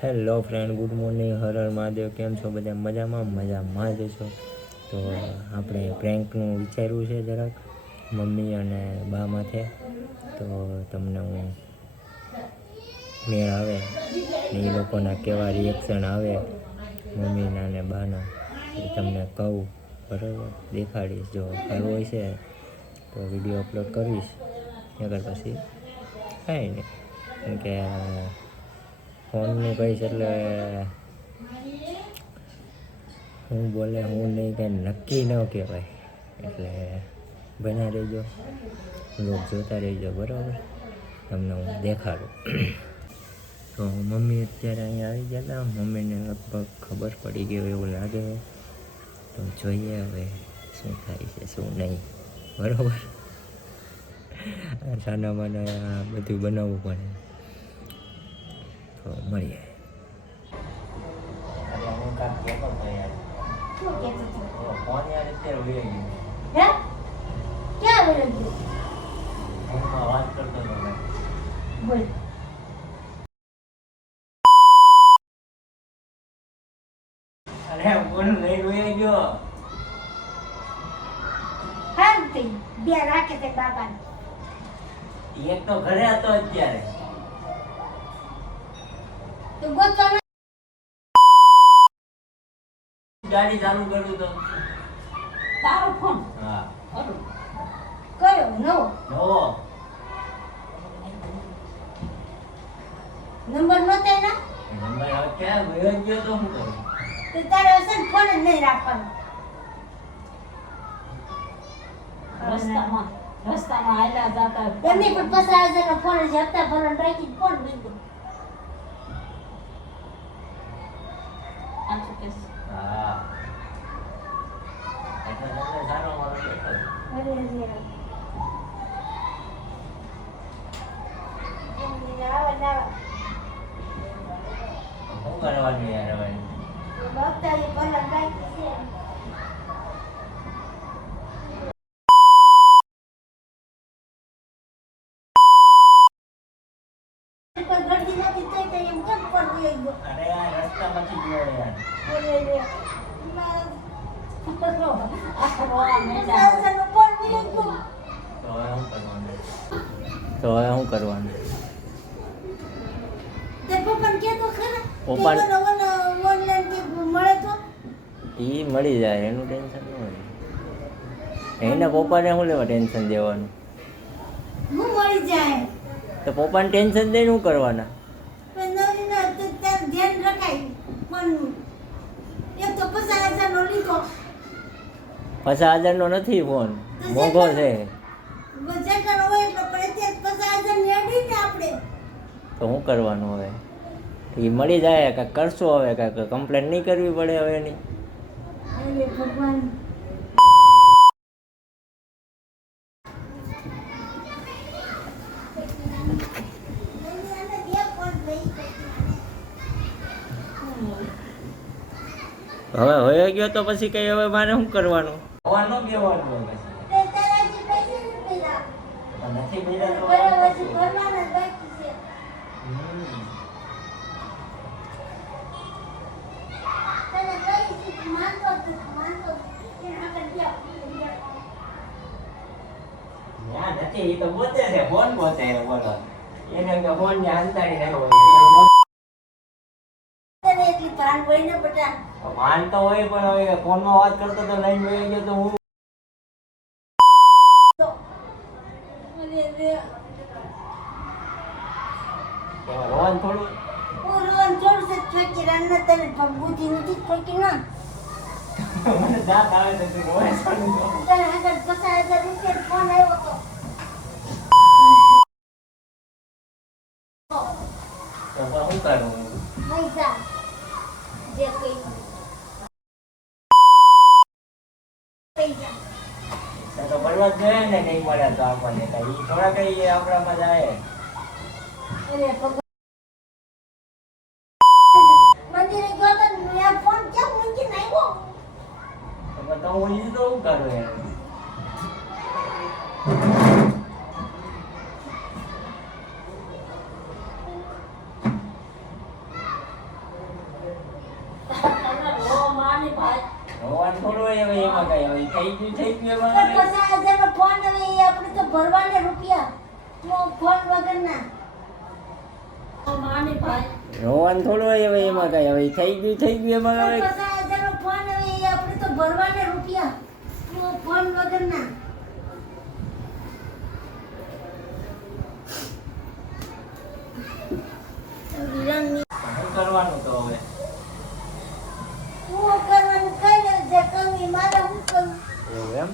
Hello friend, good morning. Har Har Mahadev. કેમ છો બધા? મજામાં જ છો? તો આપણે પ્રેન્કનું વિચાર્યું છે જરાક મમ્મી અને બા માથે. તો તમને હું મેળ આવે ને એ લોકોના કેવા રિએક્શન આવે મમ્મીના અને બાના એ તમને કહું, બરાબર? દેખાડીશ. જો સારું હોય છે તો વિડીયો અપલોડ કરીશ, નકર પછી કાંઈ નહીં. કેમ કે ફોનનું કહીશ એટલે હું બોલે હું નહીં કાંઈ નક્કી ન કહેવાય. એટલે બના રહેજો, લોક જોતા રહેજો, બરાબર? તમને હું દેખાડું. તો મમ્મી અત્યારે અહીંયા આવી ગયા હતા. મમ્મીને લગભગ ખબર પડી ગઈ એવું લાગે. તો જોઈએ હવે શું થાય છે શું નહીં, બરાબર? સાના માના બધું બનાવવું પડે. તો મળીએ. હું કાંક કહેતો હતો યાર. શું કહેતો હતો? ફોન યાર અત્યારે વહી ગયો. હે? ક્યાં વહી ગયો? ફોનમાં વાત કરતો હતો મેં. બોલ. અરે ફોન લઈને વહી ગયો. હાલ થઈ બે રાખે તે બાબાને. એક તો ઘરે હતો અત્યારે. તો ગોતવાનો ગાડી ચાલુ કરું તો તારો ફોન. હા કયો નવો નવો નંબર નહોતા એના? નંબર હવે ક્યાં વહી ગયો તો શું કરું? તો તારે હશે ને ફોન જ નહીં રાખવાનો. રસ્તામાં આયલા જાતા એમની પણ 50,000 નો ફોન છે. હપ્તા ભરવાનું રાખીને ફોન લીધો. આછું કેસ હા એટલે તમને સારો મારો દેખો. અરે આવા ના શું કરવાનું યાર હવે? હપ્તા એ ભરવાનું રાખી છે. કોઈ ગળદી નથી તોય તો એમ કેમ ફોન લઈ ગયો? અરે આ રસ્તામાંથી ગયો યાર. અરે રે રોવા મેંડા 50,000 નો ફોન લઈ ગયો. તો હવે શું કરવાનું? તો હવે શું કરવાનું? તે પપ્પાને કહેતો ખરા? પપ્પાને- કે ઓનલાઈન કે મળે તો? એ મળી જાય, એનું ટેન્શન ન હોય. એના પપ્પાને શું લેવા ટેન્શન દેવાનું? હું મળી જાય. તો પપ્પાને ટેન્શન દઈને શું કરવાના? પણ નવરીના તો તાર ધ્યાન રખાય ફોનનું. એક તો 50,000 નો લીધો. 50,000 નો નથી ફોન, મોંઘો છે. જેટલાનો હોય એટલો, પણ અત્યારે 50,000 ની અડી ને આપણે. તો શું કરવાનું હવે? એ મળી જાય, કાંઈક કરશું હવે. કાંઈક કમ્પ્લેન નહીં કરવી પડે હવે એની. અરે ભગવાન. હવે હોય ગયો તો પછી કઈ હવે મારે શું કરવાનું? હવા ન કહેવાનું હોય પછી. નથી બીજા તો ના નથી, એ તો પોતે છે, ફોન પોતે છે, બોલો. એને કે ફોન ને અંતાડી નાખ્યો હોય. એટલી ભાન હોય ને બધા. માન તો હોય, પણ હવે ફોનમાં વાત કરતો તો લઈને વહી ગયો તો હું રોવાનું થોડું. હું રોન જોડું છે ઠોકી રાન તને બુદ્ધિ નથી ઠોકી ના. મને દાંત આવે તો તું રોય છોડી દો. તને આગળ 50,000 રૂપિયા ફોન આવ્યો તો. તો શું કરું? પૈસા જે કઈ પૈસા તો બરબાદ જોઈએ ને, નહીં મળે તો આપણને કઈ થોડા કઈ આપણામાં જાય. અરે ભગવાન. મંદિરે ગયો તો આ ફોન કેમ મૂકીને આવ્યો? તો હું ઈ તો શું કરું યાર? માની ભાઈ રોવાનું થોડું હોય હવે એમાં કઈ હવે થઈ ગયું તો એમાં 50,000 નો ફોન હવે એ આપણે તો ભરવાને રૂપિયા ફોન વગરના માની ભાઈ રોવાનું થોડું હોય હવે એમાં કઈ હવે થઈ ગયું એમાં હવે 50,000 નો ફોન હવે એ આપણે તો ભરવાને રૂપિયા ફોન વગરના વિરંગની શું કરવાનું તો હવે હું કરવાનું કઈ નથી જે કમી મારે હું કરું એવું એમ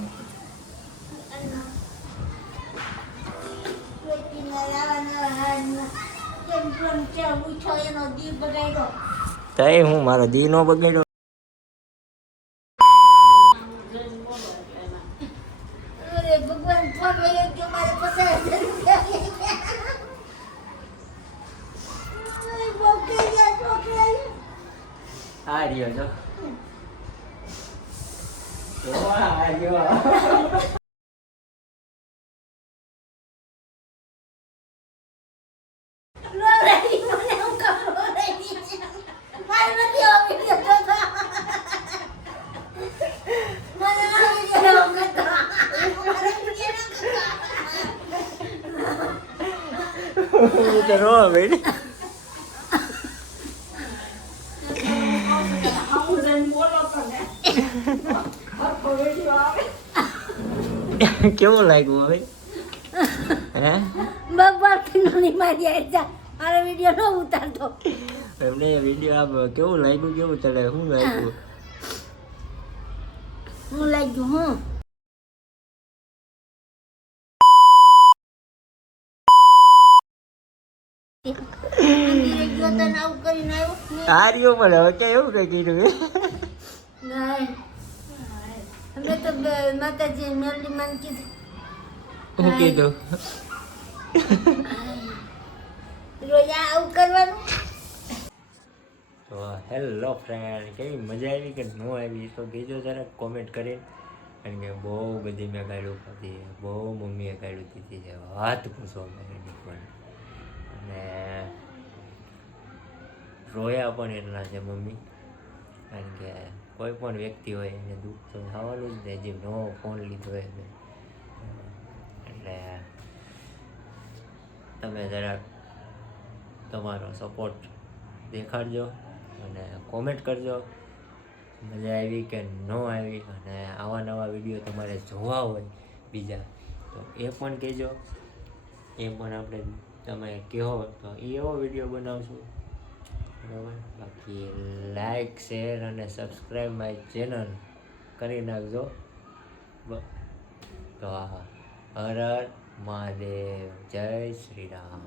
તઈ હું મારો દી નો બગાડ્યો ભગવાન ફોન વયો ગયો મારે 50,000 રૂપિયા બહુ કઈ ગયા છોકરા આ રહ્યો જો આ રહ્યો તો રોવા બેડી આવું જઈને બોલો તો ને હરખો વિડિયો આવે કેવું લાગ્યું હવે હે ભગવાન પિનોની મારી આજા મારો વિડિયો ન ઉતારતો એમને વિડીયો આપ કેવું લાગ્યું કેવું તને શું લાગ્યું હું લાગ્યું હું મંદિરે ગયો તો ને આવું કરીને આવ્યો આ રહ્યો પણ હવે ક્યાં એવું કઈ કીધું નહીં અમે તો માતાજી મેલડી માન કીધું શું કીધું રોજ આવું કરવાનું તો હેલો ફ્રેન્ડ કેવી મજા આવી કે ન આવી તો કહેજો જરાક કોમેન્ટ કરીને કારણ કે બહુ બધી મેં કાઢ્યું હતી બહુ મમ્મીએ કાઢ્યું દીધી છે વાત પૂછો મેં પણ અને રોયા પણ એટલા છે મમ્મી કારણ કે કોઈ પણ વ્યક્તિ હોય એને દુઃખ તો થવાનું જ ને જે નવો ફોન લીધો હોય એને એટલે તમે જરાક તમારો સપોર્ટ દેખાડજો અને કોમેન્ટ કરજો મજા આવી કે ન આવી અને આવા નવા વિડીયો તમારે જોવા હોય બીજા તો એ પણ કહેજો એ પણ આપણે તમે કહો તો એવો વિડીયો બનાવશું બરાબર બાકી લાઈક શેર અને સબસ્ક્રાઈબ માય ચેનલ કરી નાખજો તો હર હર મહાદેવ જય શ્રી રામ